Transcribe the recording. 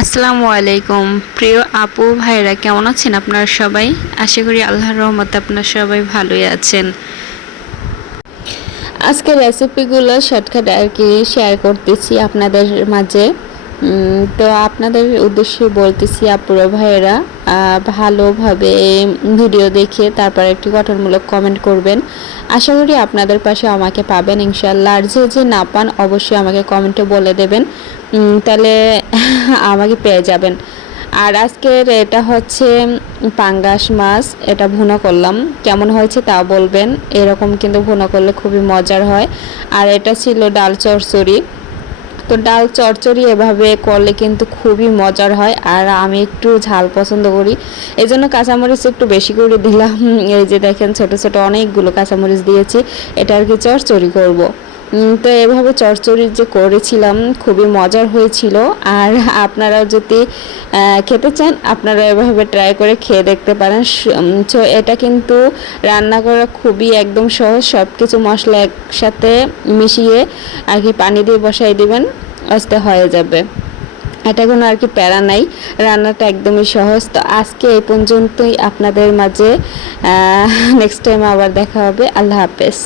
আসসালামু আলাইকুম প্রিয় আপু ভাইরা, কেমন আছেন আপনারা সবাই? আশা করি আল্লাহর রহমতে আপনারা সবাই ভালোই আছেন। আজকে রেসিপিগুলো শর্টকাট আর কি শেয়ার করতেছি আপনাদের মাঝে। তো আপনাদের উদ্দেশ্যে বলতেছি আপুরা ভাইয়েরা, ভালোভাবে ভিডিও দেখে তারপর একটি গঠনমূলক কমেন্ট করবেন। আশা করি আপনাদের পাশে আমাকে পাবেন ইনশাল্লাহ। আর যে না পান অবশ্যই আমাকে কমেন্টে বলে দেবেন, তাহলে আমাকে পেয়ে যাবেন। আর আজকের এটা হচ্ছে পাঙ্গাস মাছ, এটা ভুনা করলাম। কেমন হয়েছে তা বলবেন। এরকম কিন্তু ভুনা করলে খুবই মজার হয়। আর এটা ছিল ডাল চচ্চড়ি। তো ডাল চচ্চড়ি এভাবে করলে কিন্তু খুবই মজার হয়। আর আমি একটু ঝাল পছন্দ করি, এই জন্য কাঁচামরিচ একটু বেশি করে দিলাম। এই যে দেখেন ছোট ছোট অনেকগুলো কাঁচামরিচ দিয়েছি। এটা আর কি চচ্চড়ি করব। তো এভাবে চচ্চড়ি যে করেছিলাম খুবই মজার হয়েছিল। আর আপনারা যদি খেতে চান আপনারা এভাবে ট্রাই করে খেয়ে দেখতে পারেন। তো এটা কিন্তু রান্না করা খুবই একদম সহজ। সব কিছু মশলা একসাথে মিশিয়ে আর কি পানি দিয়ে বসাই দিবেন, আস্তে হয়ে যাবে। এটা কোনো আর কি প্যারা নাই, রান্নাটা একদমই সহজ। তো আজকে এই পর্যন্তই আপনাদের মাঝে। নেক্সট টাইম আবার দেখা হবে। আল্লাহ হাফেজ।